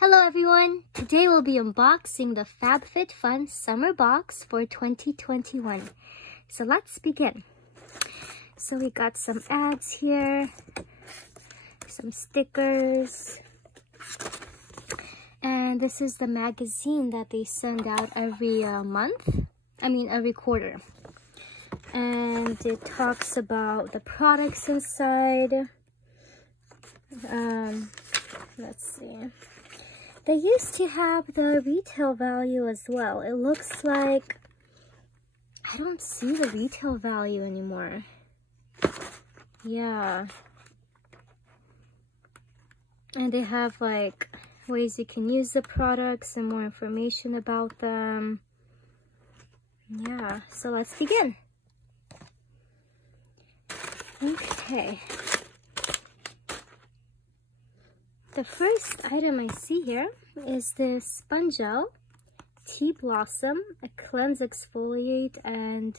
Hello everyone! Today we'll be unboxing the Fabfitfun Summer Box for 2021. So let's begin. So we got some ads here, some stickers, and this is the magazine that they send out every every quarter. And it talks about the products inside. Let's see. They used to have the retail value as well. It looks like I don't see the retail value anymore. Yeah. And they have like ways you can use the products and more information about them. Yeah, so let's begin. Okay. The first item I see here is this sponge gel, Tea Blossom, a cleanse, exfoliate, and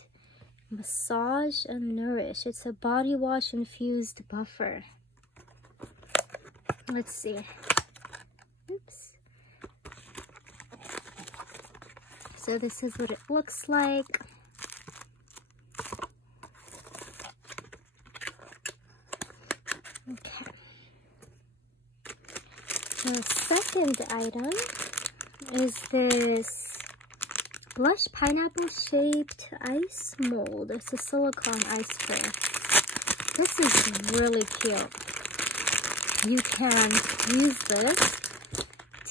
massage and nourish. It's a body wash infused buffer. Let's see. Oops. So this is what it looks like. Okay. The second item is this blush pineapple shaped ice mold. It's a silicone ice tray. This is really cute. You can use this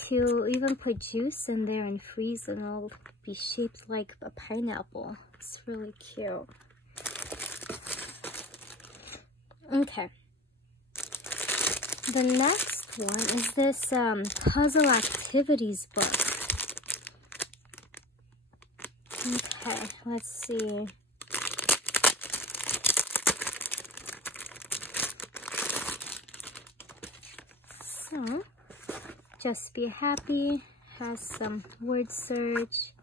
to even put juice in there and freeze, and it'll be shaped like a pineapple. It's really cute. Okay. The next one is this puzzle activities book. Okay, let's see. So, Just Be Happy has some word search,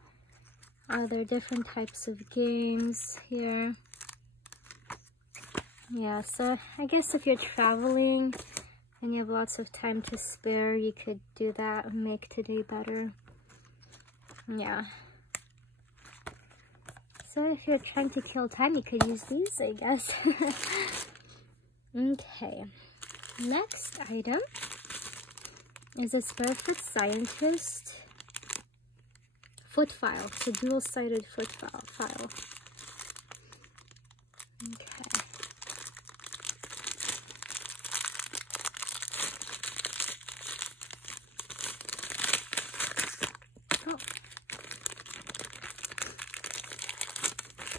other different types of games here. Yeah, so I guess if you're traveling and you have lots of time to spare, you could do that and make today better. Yeah. So if you're trying to kill time, you could use these, I guess. Okay. Next item is this Barefoot Scientist foot file. It's a dual-sided foot file. Okay.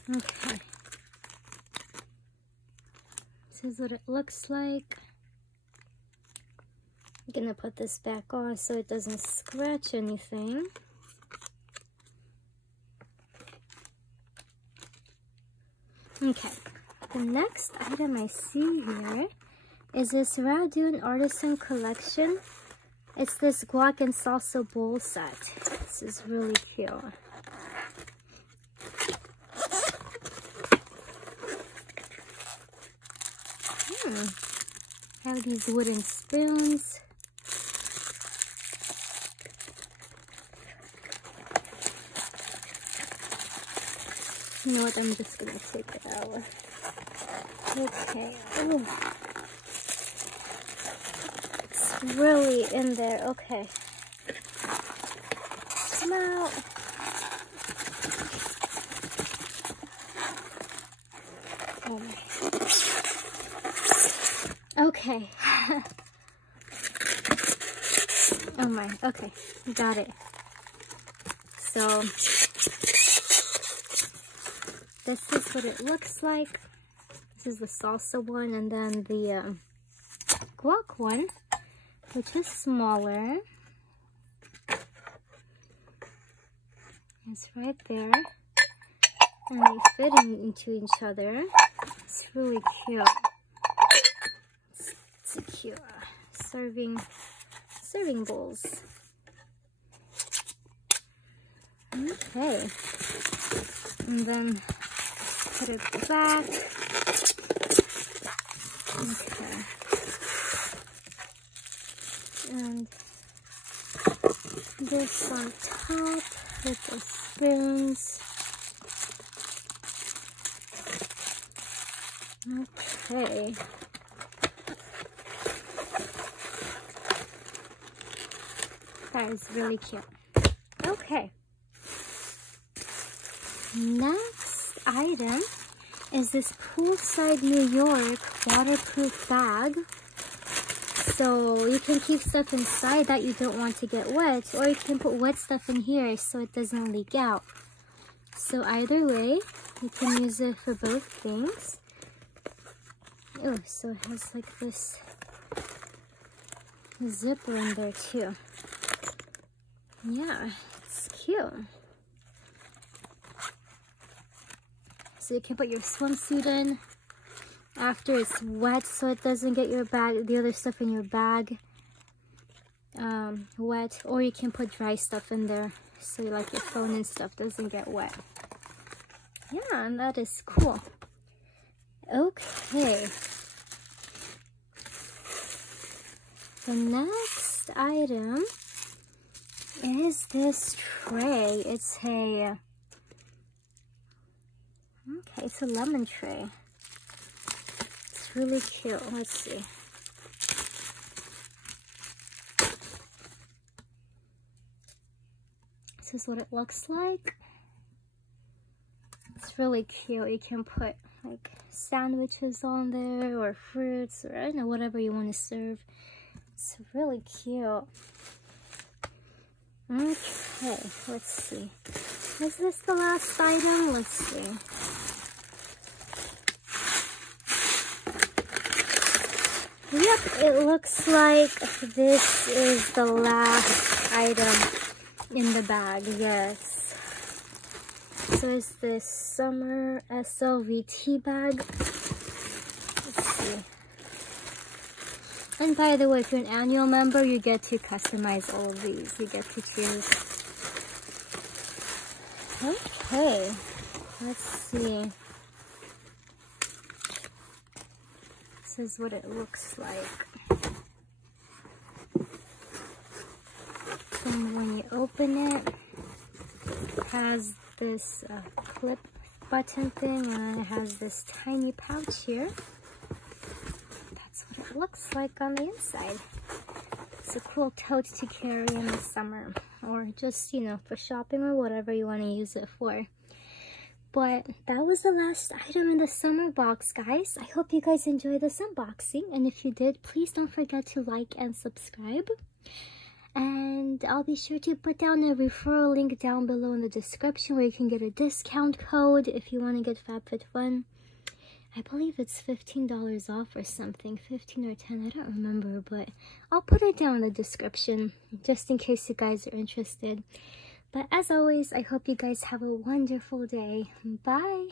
Okay, this is what it looks like. I'm gonna put this back on so it doesn't scratch anything. Okay, the next item I see here is this Radun Artisan Collection. It's this guac and salsa bowl set. This is really cute. Have these wooden spoons. You know what? I'm just gonna take it out. Okay. Ooh. It's really in there. Okay. Come out. Oh my. Okay. Oh my, okay, got it. So, this is what it looks like. This is the salsa one, and then the guac one, which is smaller. It's right there. And they fit into each other. It's really cute. It's a cute serving bowls. Okay, and then put it back. Okay, and this on top with the spoons. Okay. That is really cute. Okay. Next item is this Poolside New York waterproof bag. So you can keep stuff inside that you don't want to get wet, or you can put wet stuff in here so it doesn't leak out. So either way, you can use it for both things. Oh, so it has like this zipper in there too. Yeah, it's cute. So you can put your swimsuit in after it's wet so it doesn't get your bag, the other stuff in your bag wet, or you can put dry stuff in there so like your phone and stuff doesn't get wet. Yeah, and that is cool. Okay. The next item is this tray. It's a it's a lemon tray. It's really cute. Let's see. This is what it looks like. It's really cute. You can put like sandwiches on there or fruits or I don't know, whatever you want to serve. It's really cute. Okay, let's see. Is this the last item? Let's see. Yep, it looks like this is the last item in the bag, yes. So it's this summer SLVT bag. Let's see. And by the way, if you're an annual member, you get to customize all of these. You get to choose. Okay, let's see. This is what it looks like. And when you open it, it has this clip button thing, and it has this tiny pouch here. That's what it looks like on the inside. It's a cool tote to carry in the summer, or just, you know, for shopping or whatever you want to use it for. But that was the last item in the summer box, guys. I hope you guys enjoyed this unboxing, and if you did, please don't forget to like and subscribe. And I'll be sure to put down a referral link down below in the description where you can get a discount code if you want to get Fabfitfun. I believe it's $15 off or something, 15 or 10, I don't remember, but I'll put it down in the description just in case you guys are interested. But as always, I hope you guys have a wonderful day. Bye!